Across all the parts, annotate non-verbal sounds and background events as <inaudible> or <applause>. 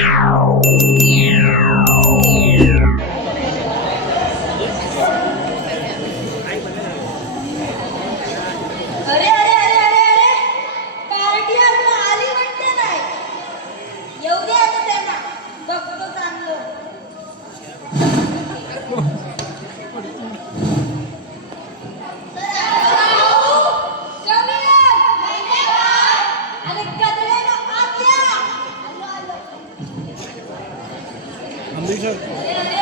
Yeah. Lisa.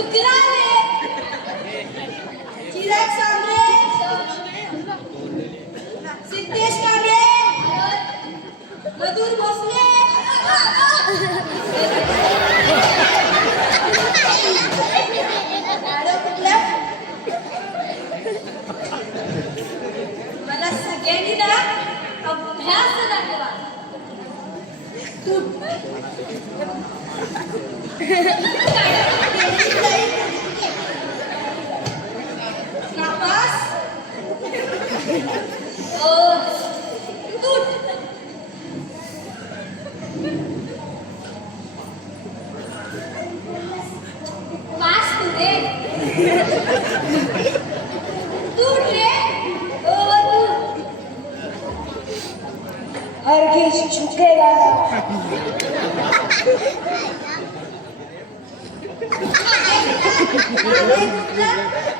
डुकराने Chirag Sambare Siddhesh Kamble मधुर भोसले मला सगळ्यांनी ना अभ्यास दाखवा तू Herkes çok eğlendi. <laughs> <laughs>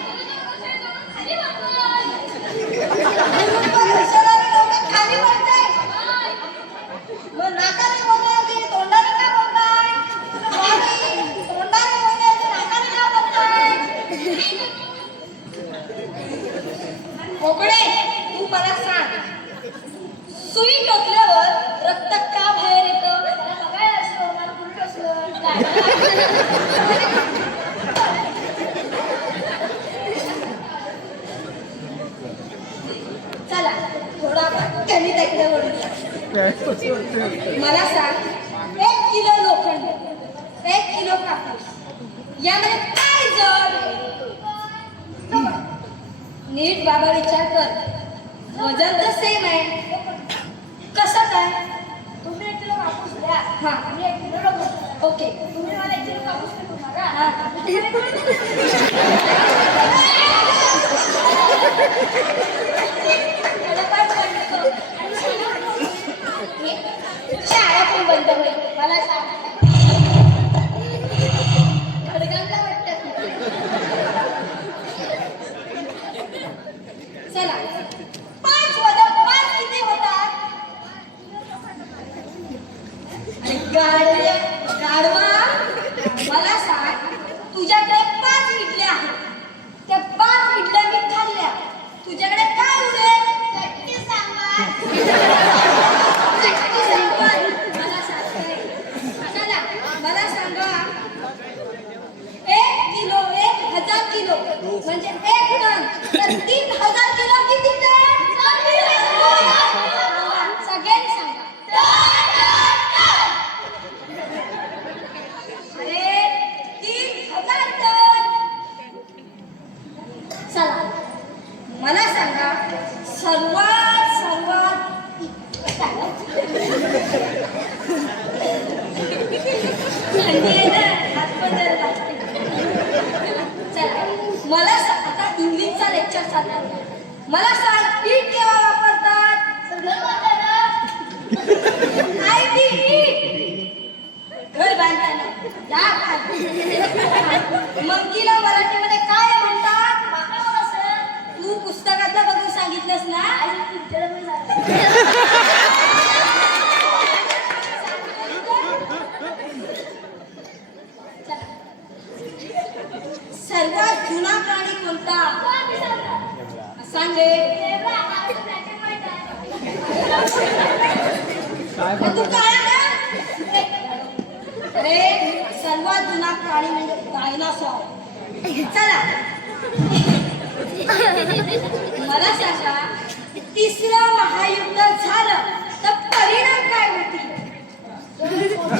मला सांग एक किलो लोखंड एक किलो कापूस यामध्ये काय जड? नीट बाबा विचार कर. वजन तर सेम आहे. कसं काय? तुम्ही एक किलो कापूस द्या हा. मी एक किलो लोखंड ओके. तुम्ही मला एक किलो कापूस फेकून <laughs> <laughs> मारा हा. थोडंफार बंद कर. शाळा पण बंद होईल. मला सांग खडगावला वाटतं चला पाच वजा पाच किती होतात आणि गाडवे गाडवा मला सांग तुझ्याकडे पाच इडल्या आहेत त्या पाच इडल्या मी खाल्ल्या तुझ्याकडे काय उरेल चटणी सांबार चटणी सांबार मला सांगताय चला मला सांगा एक किलो एक हजार किलो म्हणजे एक टन तर तीन हजार किलो किती टन सगळ्यांनी सांगा. मला सांगा सर्वात सर्वात म्हणजे थंडी आहे ना, हात पण जरा लागते. चला मला सा- आता मला सांग ईट केव्हा वापरतात? काय ती ईट घर बांधताना. जा मंकीला मराठीमध्ये काय म्हणतात? तू पुस्तकातलं बघून सांगितलंस ना?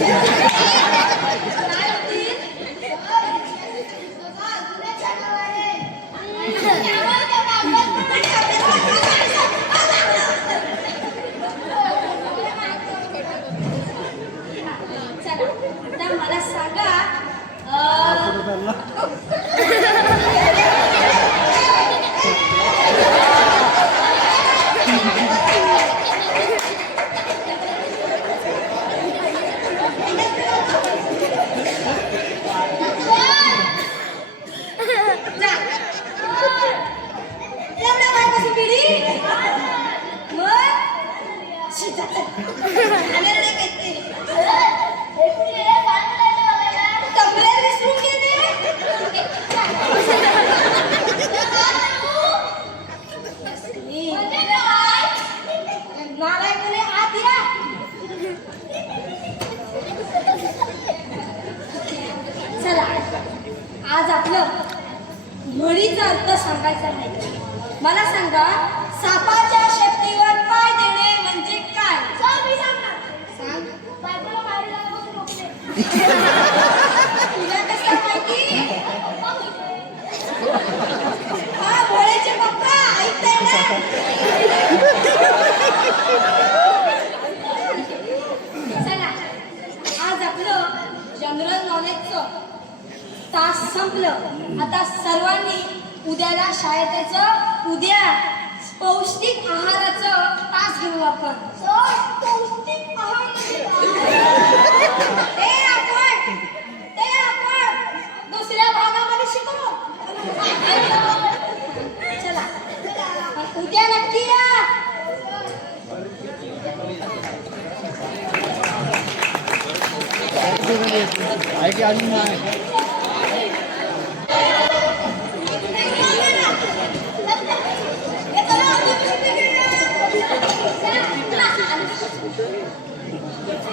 Yeah. <laughs> सांगायचा नाही मला सांगा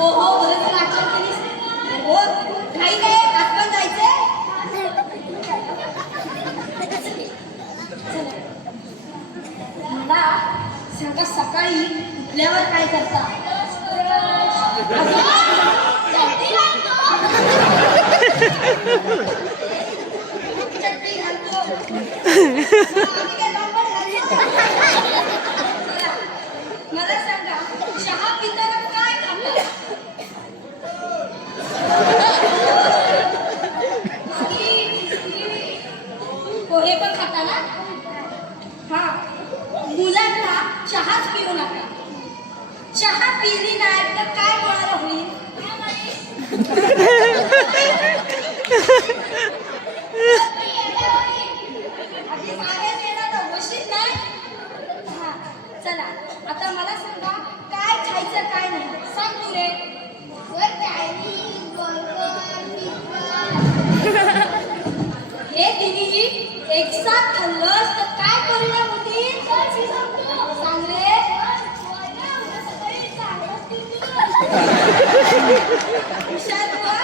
हो हो बरं आठवण केलीस. हो घाई काय आठवण जायचंय? मला सांगा सकाळी उठल्यावर काय करता? घालतो? मला सांगा चहा पिताना काय खाता पोहे पण खाता ना हा मुलांना चहाच पिऊ नका चहा पिली नाही तर काय होणार होईल आधी सांगायचं येणार तर होशील नाही हा चला आता मला सांगा काय खायचं काय नाही? सांग तू रे हे तिन्ही एक साथ तर काय परिणाम होतील सांग रे बुवा.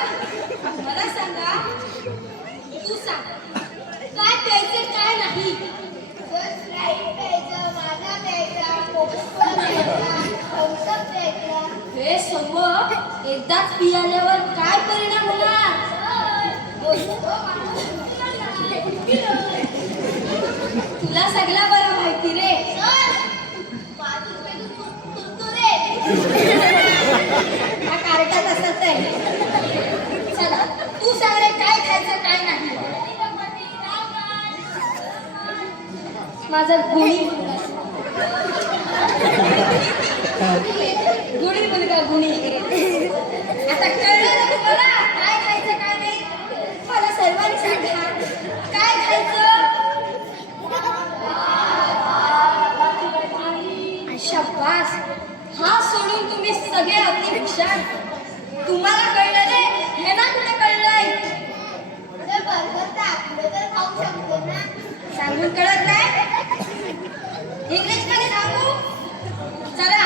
मला सांगा तू सांग काय प्यायचे काय नाही हे सर्व एकदाच पियाल्यावर काय परिणाम होणार? तुला सगळा बरं माहिती रे. हा कार्टा तसाच आहे. चला तू सांग रे काय खायचं काय नाही. माझा गुणी गुणी मुलगा गुणी. वास हा सोडून तुम्ही सगळे अति भीषण तुम्हाला कळलं रे? हे ना कुठे कळलंय? सांगून कळत नाही? इंग्लिशमध्ये सांगू? चला.